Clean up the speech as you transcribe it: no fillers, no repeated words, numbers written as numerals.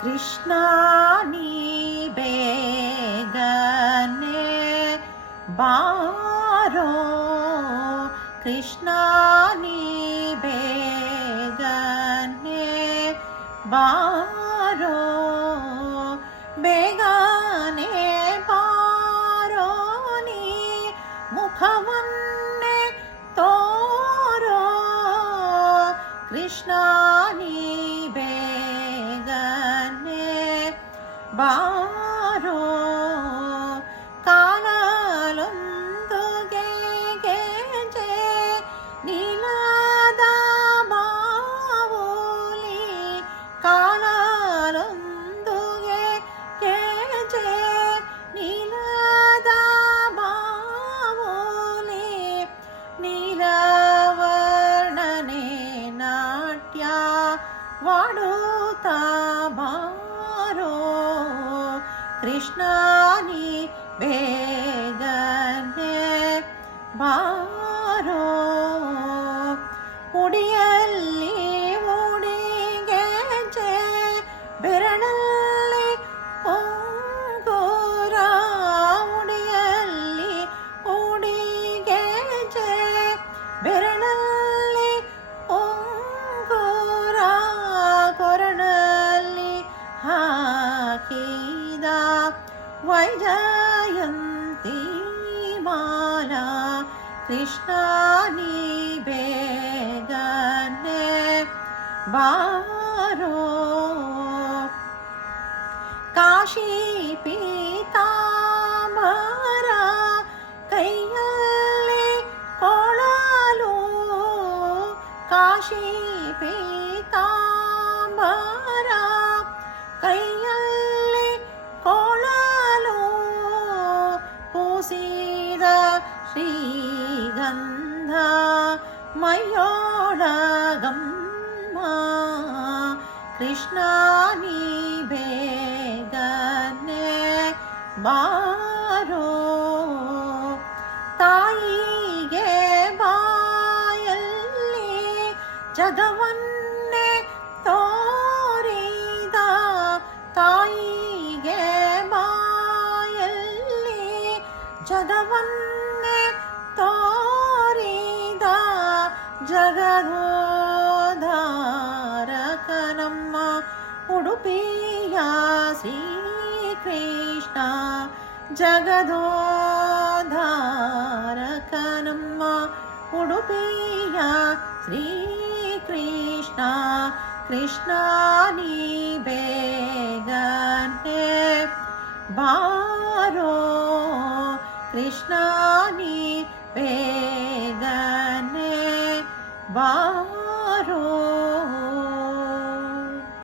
ಕೃಷ್ಣ ನೀ ಬೇಗನೆ ಬಾರೋ, ಕೃಷ್ಣ ನೀ ಬೇಗನೆ ಬಾರೋ, ಬೇಗನೆ ಬಾರೋ ನೀ ಮುಖವನ್ನೇ ತೋರೋ, ಕೃಷ್ಣ ನೀ ಬೇಗನೆ ಬಾರೋ, ಕಾಲಲೊಂದು ಗೆಜೆ ನೀಲದ ಬಾವುಲಿ, ಕಾಲಲೊಂದು ಗೆಜೆ ನೀಲದ ಬಾವುಲಿ, ನೀಲವರ್ಣನೆ ನಾಟ್ಯ ವಾಡುತ್ತಾ ಬಾರೋ, ಕೃಷ್ಣ ನೀ ಬೇಗನೆ ಬಾರೋ, ಉಡಿಯಲ್ಲಿ ಉಡಿಗೆಜೆ ಬೆರಳಲ್ಲಿ ಉಂಗುರ, ಉಡಿಯಲ್ಲಿ ಉಡಿಗೆಜೆ ಬೆರಳಲ್ಲಿ ಉಂಗುರ, ಕೊರಳಲ್ಲಿ ಹಾಕಿದ ವೈಜಯಂತಿ ಮಾಲಾ, ಕೃಷ್ಣ ನೀ ಬೇಗನೆ ಬಾರೋ, ಕಾಶಿ ಪೀತಾಂಬರ ಕೈಯಲ್ಲಿ ಕೊಳಲು, ಕಾಶಿ ಪೀತಾಂಬರ ಕೈಯಲ್ಲಿ ಕೊಳಲು, ಪೂಸಿದ ಶ್ರೀಗಂಧ ಮೈಯೊಳಗಮ್ಮ, ಕೃಷ್ಣ ನೀ ಬೇಗನೆ ಬಾರೋ, ತಾಯಿಗೆ ಬಾಯಲ್ಲಿ ಜಗವನ್ನೇ ತೋರಿದ, ತಾಯಿಗೆ ಬಾಯಲ್ಲಿ ಜಗವನ್ನೇ ತೋರಿದ, ಜಗದೋದ್ಧಾರಕ ನಮ್ಮ ಉಡುಪಿಯ ಶ್ರೀಕೃಷ್ಣ, ಜಗದೋದ್ಧಾರಕ ನಮ್ಮ ಉಡುಪಿಯ ಶ್ರೀಕೃಷ್ಣ, ಕೃಷ್ಣ ನೀ ಬೇಗನೆ ಬಾರೋ, ಕೃಷ್ಣ ನೀ ಬೇಗನೆ ಬಾರೋ.